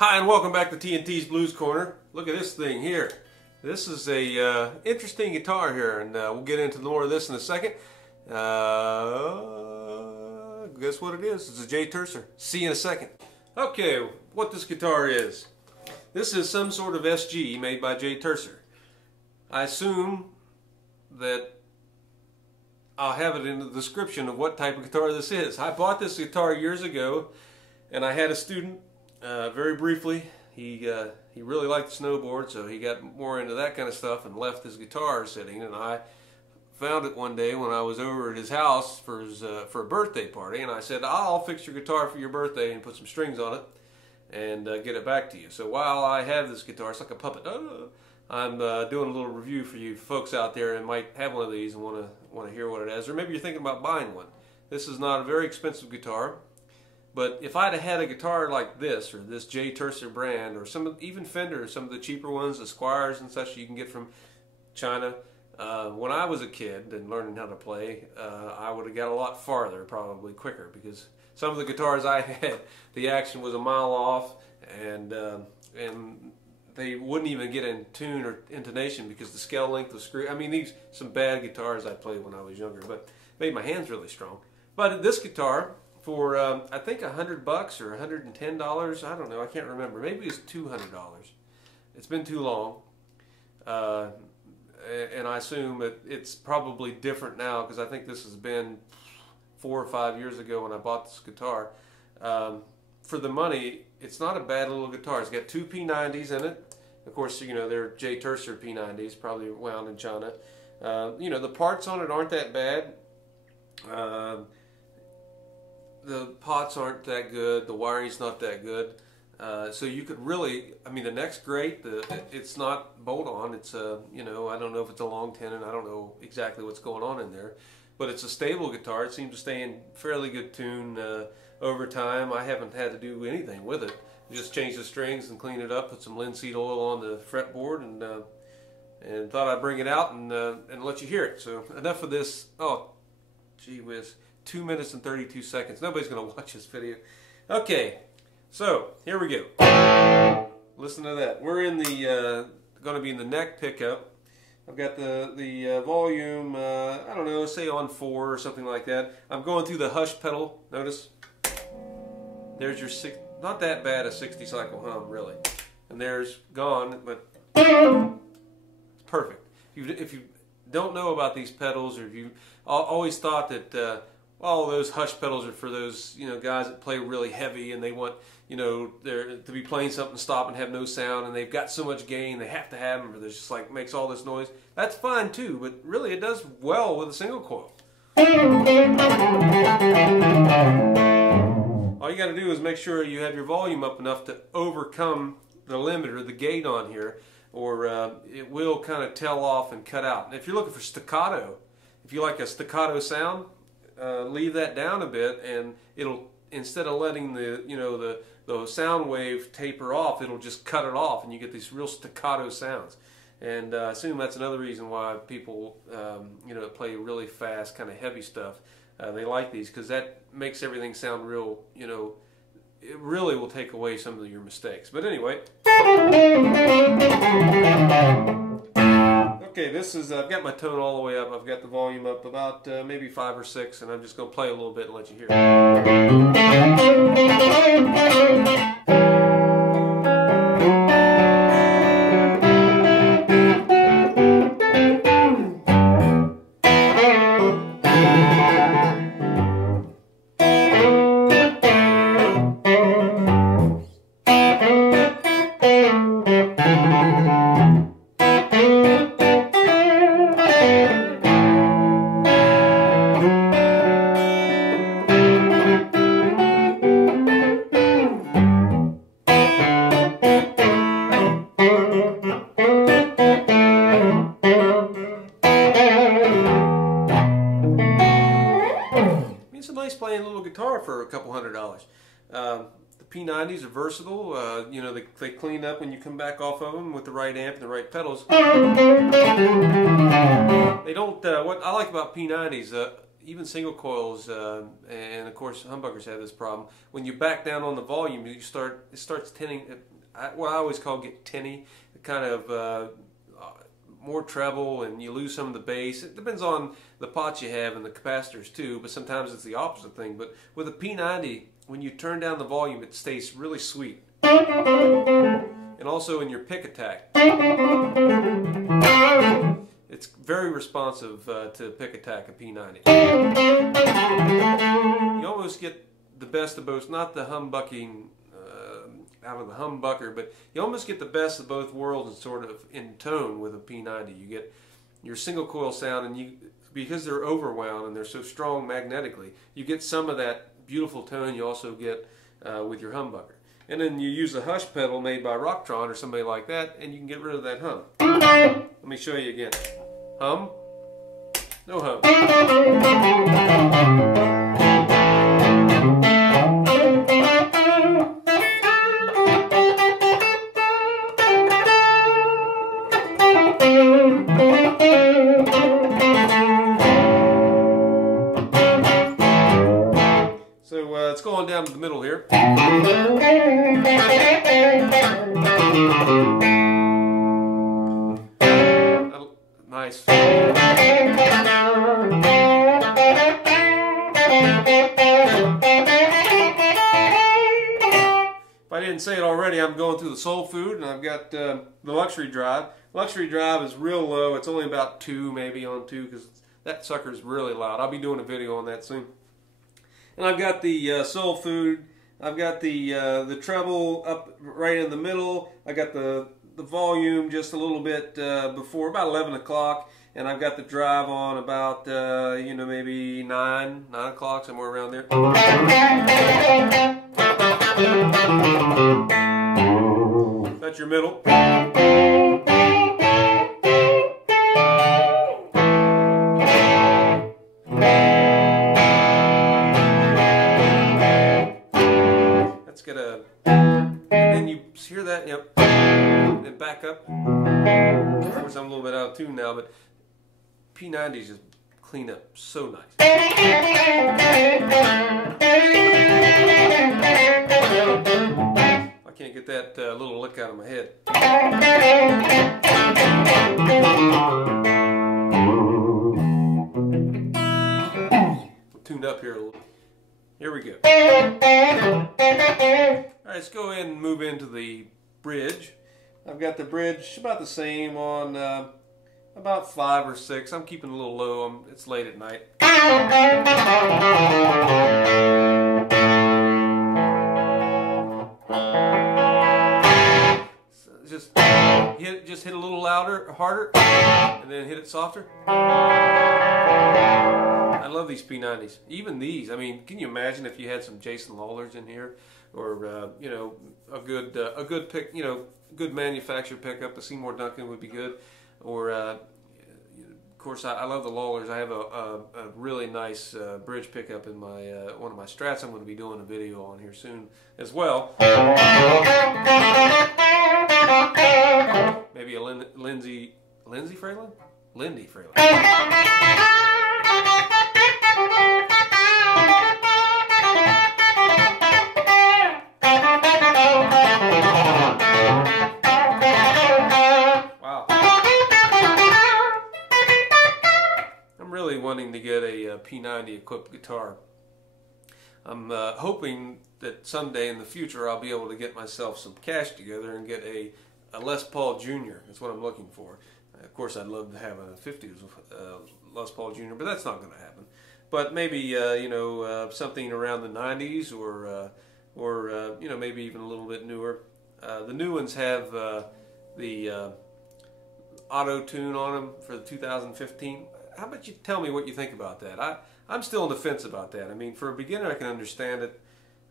Hi, and welcome back to TNT's Blues Corner. Look at this thing here. This is a interesting guitar here, and we'll get into more of this in a second. Guess what it is? It's a Jay Turser. See you in a second. Okay, what this guitar is. This is some sort of SG made by Jay Turser. I assume that I'll have it in the description of what type of guitar this is. I bought this guitar years ago, and I had a student, very briefly, he really liked to snowboard, so he got more into that kind of stuff and left his guitar sitting, and I found it one day when I was over at his house for a birthday party, and I said, I'll fix your guitar for your birthday and put some strings on it and get it back to you. So while I have this guitar, it's like a puppet, I'm doing a little review for you folks out there and might have one of these and want to hear what it has, or maybe you're thinking about buying one. This is not a very expensive guitar, but if I'd have had a guitar like this, or this Jay Turser brand, or even Fender, some of the cheaper ones, the Squires and such you can get from China, when I was a kid and learning how to play, I would have got a lot farther, probably quicker, because some of the guitars I had, the action was a mile off, and they wouldn't even get in tune or intonation because the scale length was screwed. I mean, some bad guitars I played when I was younger, but made my hands really strong. But this guitar, for I think $100 or $110, I don't know, I can't remember. Maybe it's $200. It's been too long, and I assume it's probably different now, because I think this has been 4 or 5 years ago when I bought this guitar. For the money, it's not a bad little guitar. It's got 2 P90s in it. Of course, you know, they're Jay Turser P90s, probably wound in China. You know, the parts on it aren't that bad. The pots aren't that good. The wiring's not that good. So you could really, I mean, the neck's great. It's not bolt-on. It's you know, I don't know if it's a long tenon. I don't know exactly what's going on in there. But it's a stable guitar. It seems to stay in fairly good tune over time. I haven't had to do anything with it. Just change the strings and clean it up, put some linseed oil on the fretboard, and thought I'd bring it out and let you hear it. So enough of this. Oh, gee whiz. 2 minutes and 32 seconds. Nobody's going to watch this video. Okay, so here we go. Listen to that. We're in the going to be in the neck pickup. I've got the volume, I don't know, say on 4 or something like that. I'm going through the hush pedal. Notice there's your not that bad a 60 cycle hum, really. And there's gone, but it's perfect. If you don't know about these pedals, or if you always thought that all those hush pedals are for those, you know, guys that play really heavy and they want, you know, to be playing something, stop and have no sound, and they've got so much gain they have to have them, or there's just like makes all this noise. That's fine too, but really it does well with a single coil. All you got to do is make sure you have your volume up enough to overcome the limit or the gate on here, or it will kind of tail off and cut out. And if you're looking for staccato, if you like a staccato sound, leave that down a bit, and it'll, instead of letting the sound wave taper off, it'll just cut it off, and you get these real staccato sounds. And I assume that's another reason why people you know, play really fast, kind of heavy stuff. They like these because that makes everything sound real. You know, it really will take away some of your mistakes. But anyway. Okay, this is, I've got my tone all the way up. I've got the volume up about maybe 5 or 6, and I'm just going to play a little bit and let you hear it. Playing a little guitar for a couple $100. The P90s are versatile. You know, they clean up when you come back off of them with the right amp and the right pedals. They don't. What I like about P90s, even single coils, and of course humbuckers have this problem. When you back down on the volume, it starts tinning. What I always call get tinny, kind of more treble, and you lose some of the bass. It depends on the pots you have and the capacitors too, but sometimes it's the opposite thing. But with a P90, when you turn down the volume, it stays really sweet. And also in your pick attack, it's very responsive to pick attack, a P90. You almost get the best of both, not the humbucking out of the humbucker, but you almost get the best of both worlds and sort of in tone with a P90. You get your single coil sound, and because they're overwound and they're so strong magnetically, you get some of that beautiful tone you also get with your humbucker. And then you use a hush pedal made by Rocktron or somebody like that, and you can get rid of that hum. Let me show you again. Hum. No hum. So it's going down to the middle here. Nice. If I didn't say it already, I'm going through the Soul Food, and I've got the Luxury Drive. Luxury Drive is real low. It's only about 2, maybe on 2, because that sucker's really loud. I'll be doing a video on that soon. And I've got the Soul Food. I've got the treble up right in the middle. I got the volume just a little bit before, about 11 o'clock, and I've got the drive on about you know, maybe 9 o'clock, somewhere around there. That's your middle. Let's get a, and then you hear that, yep. Then back up. Of course, I'm a little bit out of tune now, but P90s just clean up so nice. I can't get that little lick out of my head. We'll tune up here a little. Here we go. Alright, let's go ahead and move into the bridge. I've got the bridge about the same on about 5 or 6. I'm keeping it a little low. It's late at night. So just hit a little louder, harder, and then hit it softer. I love these P90s. Even these. I mean, can you imagine if you had some Jason Lawlers in here, or you know, a good pick, you know, good manufacturer pickup. The Seymour Duncan would be good, or of course I love the Lawlers. I have a really nice bridge pickup in my one of my Strats. I'm going to be doing a video on here soon as well. Maybe a Lindy Fralin. Wanting to get a P90 equipped guitar. I'm hoping that someday in the future I'll be able to get myself some cash together and get a Les Paul Jr. That's what I'm looking for. Of course, I'd love to have a 50s Les Paul Jr., but that's not going to happen. But maybe you know, something around the 90s, or you know, maybe even a little bit newer. The new ones have the auto tune on them for the 2015. How about you tell me what you think about that? I'm still on the fence about that. I mean, for a beginner, I can understand it,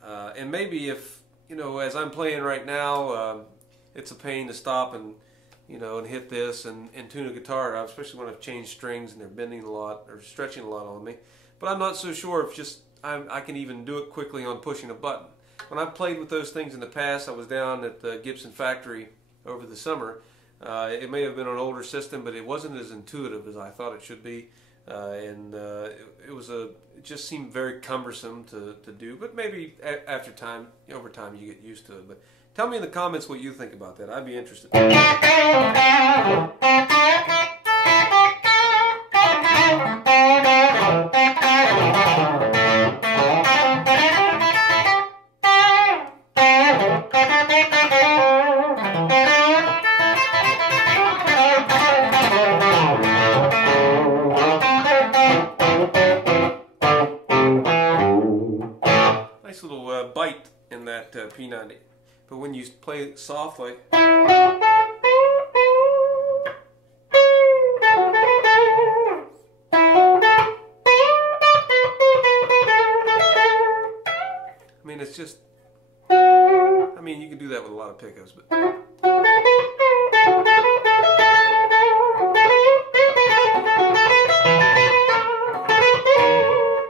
and maybe if, you know, as I'm playing right now, it's a pain to stop and, you know, and hit this and tune a guitar out, especially when I've changed strings and they're bending a lot or stretching a lot on me. But I'm not so sure if just I can even do it quickly on pushing a button. When I've played with those things in the past, I was down at the Gibson factory over the summer. It may have been an older system, but it wasn't as intuitive as I thought it should be. It just seemed very cumbersome to do, but maybe over time you get used to it. But tell me in the comments what you think about that. I'd be interested. Nice little bite in that P90. But when you play it softly, I mean, it's just, I mean, you can do that with a lot of pickups, but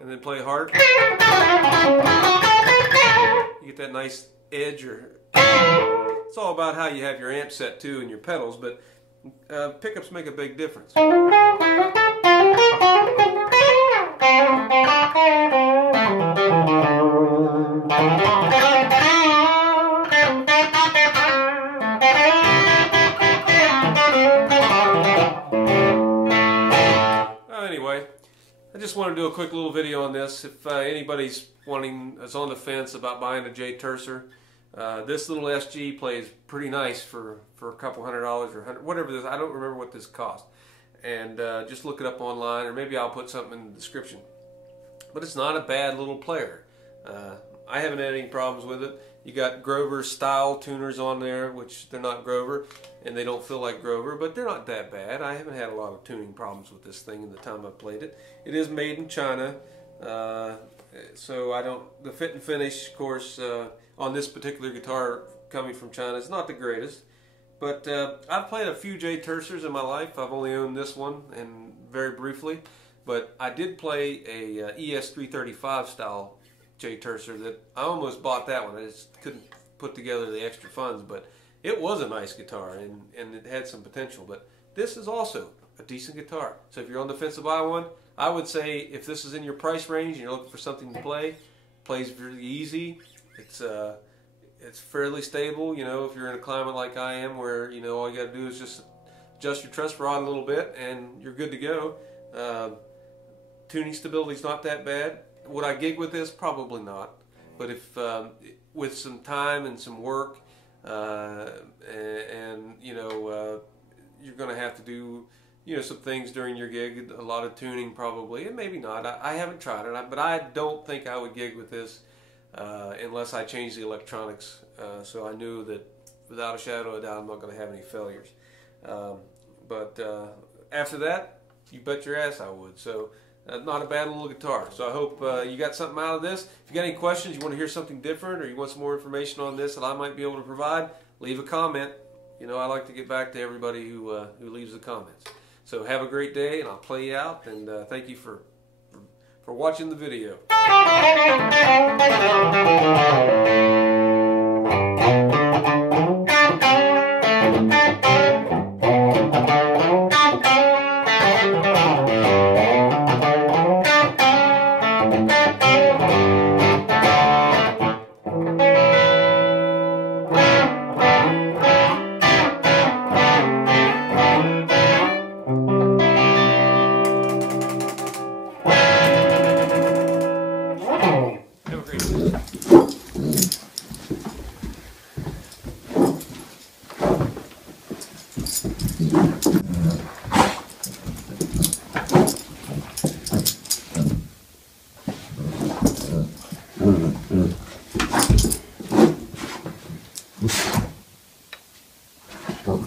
and then play hard. You get that nice edge, or it's all about how you have your amp set too and your pedals, but pickups make a big difference. Anyway, I just want to do a quick little video on this. If anybody's is on the fence about buying a Jay Turser, this little SG plays pretty nice for a couple $100 or whatever this. I don't remember what this cost, and just look it up online, or maybe I'll put something in the description. But it's not a bad little player. I haven't had any problems with it. You got Grover style tuners on there, which they're not Grover, and they don't feel like Grover, but they're not that bad. I haven't had a lot of tuning problems with this thing in the time I've played it. It is made in China, so the fit and finish, of course, on this particular guitar coming from China is not the greatest. But I've played a few Jay Tursers in my life. I've only owned this one, and very briefly. But I did play a ES335 style Jay Turser that I almost bought that one. I just couldn't put together the extra funds, but it was a nice guitar, and it had some potential. But this is also a decent guitar. So if you're on the fence to buy one, I would say if this is in your price range and you're looking for something to play, plays really easy. It's fairly stable. You know, if you're in a climate like I am, where you know all you got to do is just adjust your truss rod a little bit, and you're good to go. Tuning stability is not that bad. Would I gig with this? Probably not. But if with some time and some work, and you know, you're going to have to do some things during your gig, a lot of tuning probably, and maybe not. I haven't tried it, but I don't think I would gig with this unless I changed the electronics. So I knew that without a shadow of a doubt I'm not going to have any failures. But after that, you bet your ass I would. So not a bad little guitar. So I hope you got something out of this. If you got any questions, you want to hear something different, or you want some more information on this that I might be able to provide, leave a comment. You know, I like to get back to everybody who leaves the comments. So have a great day, and I'll play you out, and thank you for watching the video. Well,